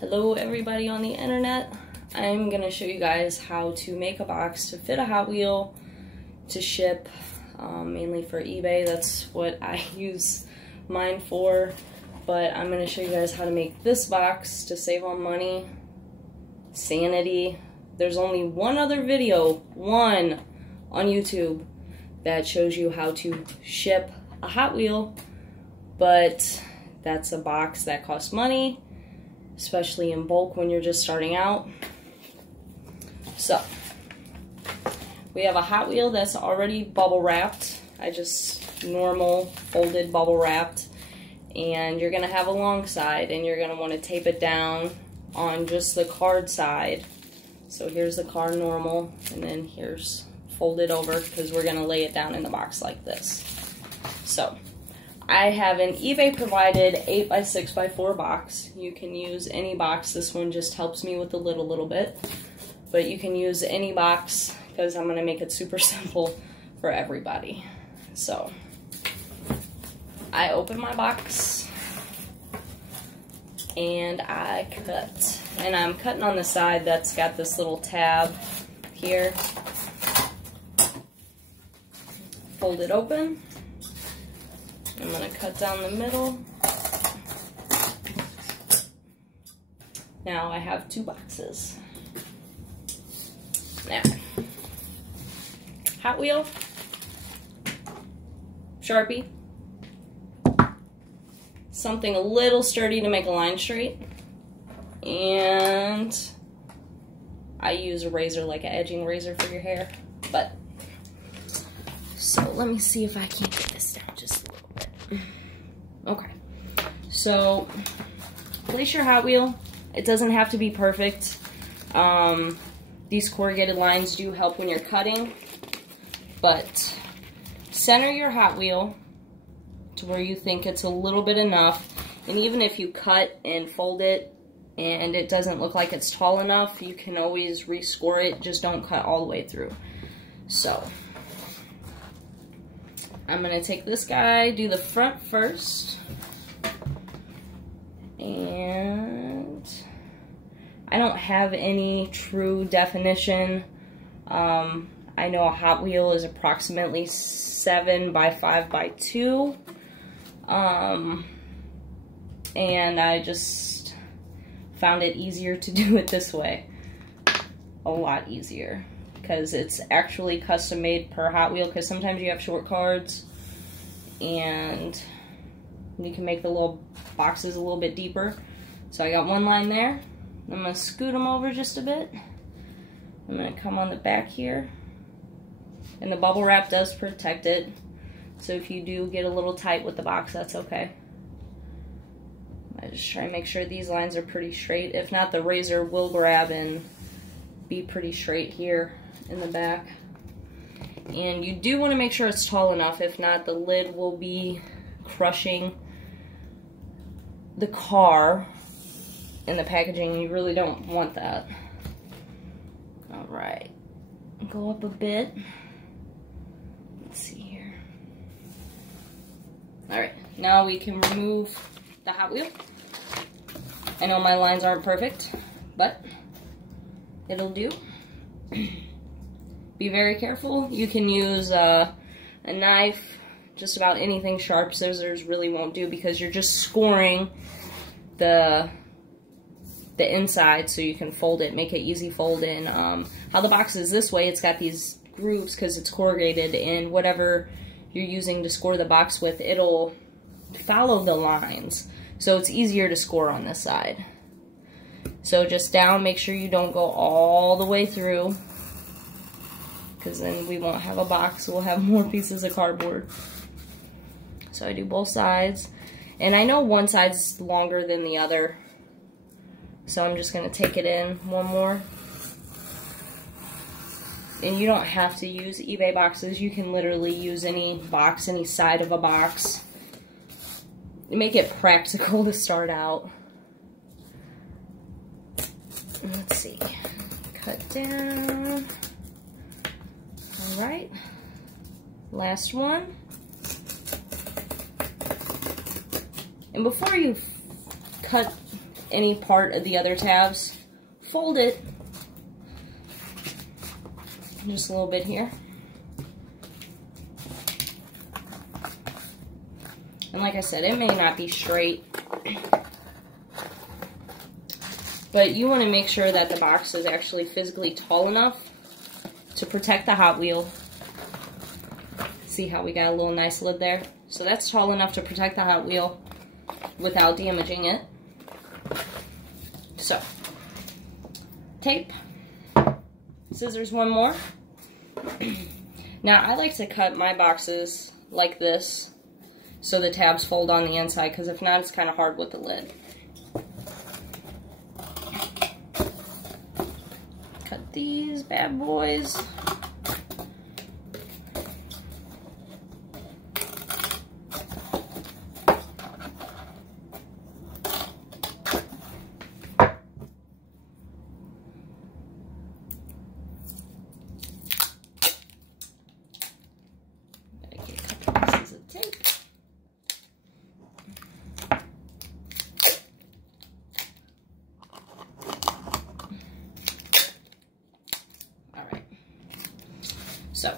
Hello everybody on the internet. I'm going to show you guys how to make a box to fit a Hot Wheel to ship, mainly for eBay. That's what I use mine for, but I'm going to show you guys how to make this box to save on money, sanity. There's only one other video, one on YouTube, that shows you how to ship a Hot Wheel, but that's a box that costs money, especially in bulk when you're just starting out. So, we have a Hot Wheel that's already bubble wrapped. I just normal folded bubble wrapped. And you're going to have a long side, and you're going to want to tape it down on just the card side. So here's the card normal, and then here's folded over, because we're going to lay it down in the box like this. So, I have an eBay provided 8x6x4 box. You can use any box. This one just helps me with the lid a little bit. But you can use any box because I'm going to make it super simple for everybody. So, I open my box and I cut. And I'm cutting on the side that's got this little tab here. Fold it open. I'm going to cut down the middle. Now I have two boxes. Now, Hot Wheel, Sharpie, something a little sturdy to make a line straight, and I use a razor, like an edging razor for your hair. But, so let me see if I can't get this down just a little bit. Okay, so place your Hot Wheel. It doesn't have to be perfect. These corrugated lines do help when you're cutting, but center your Hot Wheel to where you think it's a little bit enough. And even if you cut and fold it and it doesn't look like it's tall enough, you can always rescore it. Just don't cut all the way through. So I'm going to take this guy, do the front first, and I don't have any true definition. I know a Hot Wheel is approximately 7 by 5 by 2, and I just found it easier to do it this way. A lot easier, because it's actually custom made per Hot Wheel, because sometimes you have short cards and you can make the little boxes a little bit deeper. So I got one line there. I'm going to scoot them over just a bit. I'm going to come on the back here, and the bubble wrap does protect it, so if you do get a little tight with the box, that's okay. I just try to make sure these lines are pretty straight. If not, the razor will grab and be pretty straight here in the back. And you do want to make sure it's tall enough. If not, the lid will be crushing the car and the packaging. You really don't want that. Alright, go up a bit. Let's see here. Alright, now we can remove the Hot Wheel. I know my lines aren't perfect, but it'll do. Be very careful. You can use a knife, just about anything sharp. Scissors really won't do, because you're just scoring the inside so you can fold it, make it easy fold in. How the box is this way, it's got these grooves because it's corrugated, and whatever you're using to score the box with, it'll follow the lines, so it's easier to score on this side. So just down, make sure you don't go all the way through, because then we won't have a box, we'll have more pieces of cardboard. So I do both sides, and I know one side's longer than the other, so I'm just going to take it in one more. And you don't have to use eBay boxes. You can literally use any box, any side of a box. Make it practical to start out. Let's see. Cut down. Alright. Last one. And before you cut any part of the other tabs, fold it just a little bit here. And like I said, it may not be straight, but you want to make sure that the box is actually physically tall enough to protect the Hot Wheel. See how we got a little nice lid there? So that's tall enough to protect the Hot Wheel without damaging it. So, tape, scissors one more. Now I like to cut my boxes like this so the tabs fold on the inside, because if not, it's kind of hard with the lid. Cut these bad boys. So,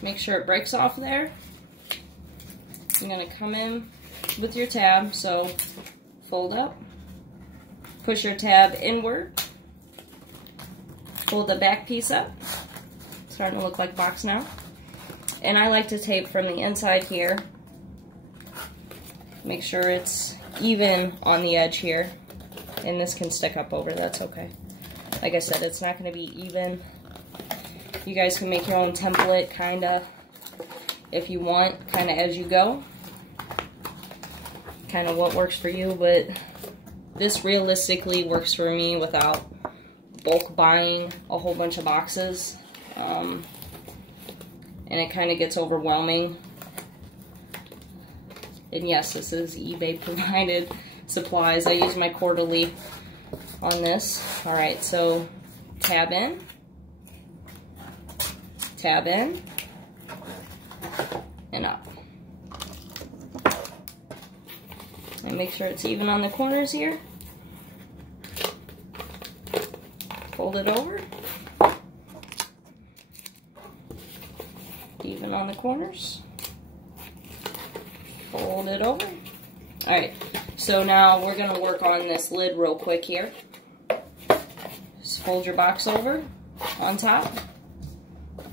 make sure it breaks off there. You're going to come in with your tab, so fold up, push your tab inward, fold the back piece up. It's starting to look like a box now. And I like to tape from the inside here. Make sure it's even on the edge here. And this can stick up over, that's okay. Like I said, it's not going to be even. You guys can make your own template, kind of, if you want, kind of as you go. Kind of what works for you, but this realistically works for me without bulk buying a whole bunch of boxes. And it kind of gets overwhelming. And yes, this is eBay provided supplies. I use my quarterly on this. Alright, so tab in, and up. And make sure it's even on the corners here. Fold it over. Even on the corners. Fold it over. Alright, so now we're going to work on this lid real quick here. Just fold your box over on top.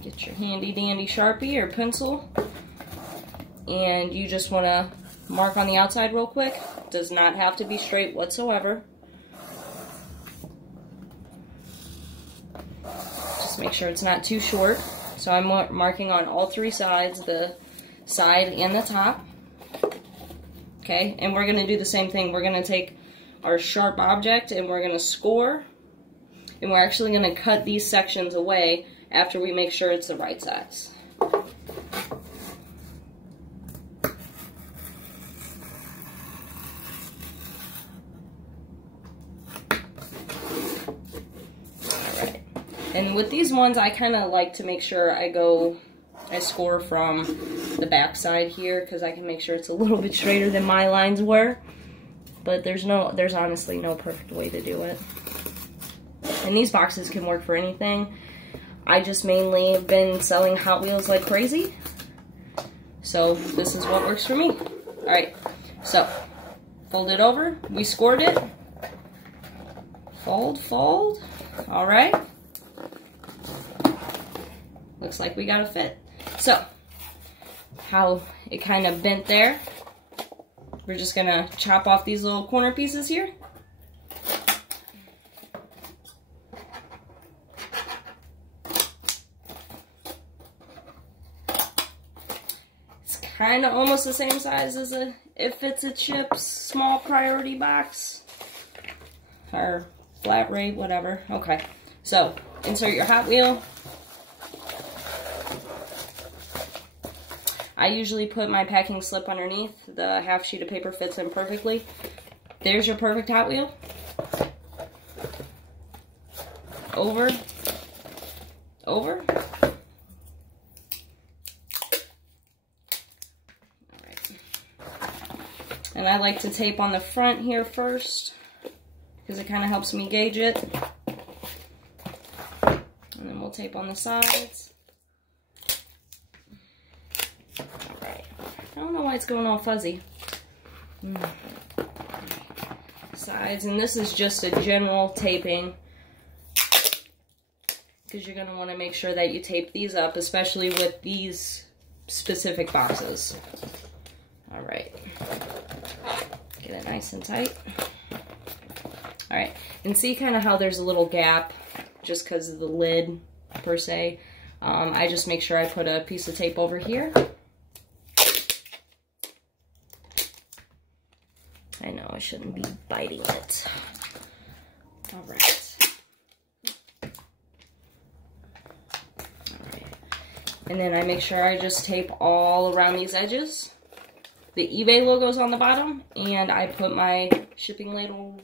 Get your handy dandy Sharpie or pencil. And you just want to mark on the outside real quick. Does not have to be straight whatsoever. Just make sure it's not too short. So I'm marking on all three sides, the side and the top. Okay, and we're going to do the same thing. We're going to take our sharp object and we're going to score. And we're actually going to cut these sections away after we make sure it's the right size. Alright. And with these ones, I kind of like to make sure I score from the back side here, because I can make sure it's a little bit straighter than my lines were. But there's honestly no perfect way to do it. And these boxes can work for anything. I just mainly have been selling Hot Wheels like crazy. So this is what works for me. Alright, so fold it over. We scored it. Fold, fold. Alright. Looks like we got a fit. So, how it kind of bent there. We're just going to chop off these little corner pieces here. Kind of almost the same size as if it's a Chips small priority box or flat rate, whatever. Okay, so insert your Hot Wheel. I usually put my packing slip underneath. The half sheet of paper fits in perfectly. There's your perfect Hot Wheel. Over, over. And I like to tape on the front here first, because it kind of helps me gauge it. And then we'll tape on the sides. Alright. I don't know why it's going all fuzzy. Sides, and this is just a general taping, because you're going to want to make sure that you tape these up, especially with these specific boxes. Alright. Get it nice and tight. Alright, and see kind of how there's a little gap just because of the lid per se. I just make sure I put a piece of tape over here. I know I shouldn't be biting it. Alright. Alright. And then I make sure I just tape all around these edges. The eBay logo's on the bottom, and I put my shipping label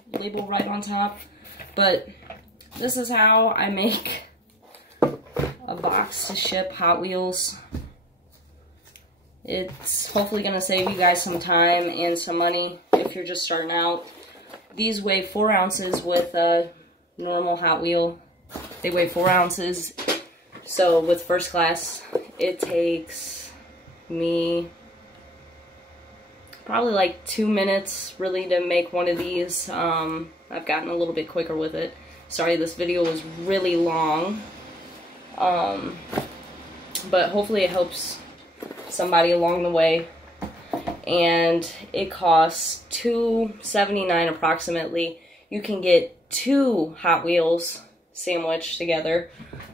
right on top. But this is how I make a box to ship Hot Wheels. It's hopefully going to save you guys some time and some money if you're just starting out. These weigh 4 ounces with a normal Hot Wheel. They weigh 4 ounces. So with first class, it takes me probably like 2 minutes really to make one of these. I've gotten a little bit quicker with it. Sorry, this video was really long. But hopefully it helps somebody along the way. And it costs $2.79 approximately. You can get 2 Hot Wheels sandwiched together,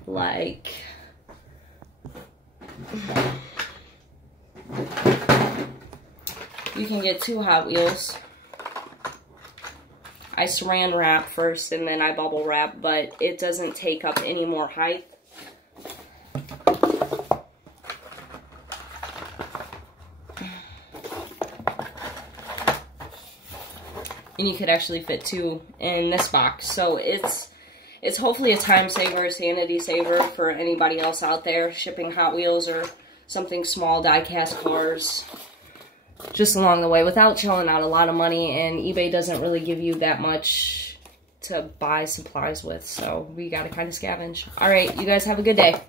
like you can get 2 Hot Wheels. I saran wrap first and then I bubble wrap, but it doesn't take up any more height. And you could actually fit 2 in this box. So it's hopefully a time saver, a sanity saver for anybody else out there shipping Hot Wheels or something small, die-cast cars, just along the way without shelling out a lot of money. And eBay doesn't really give you that much to buy supplies with, so we gotta kind of scavenge. Alright, you guys have a good day.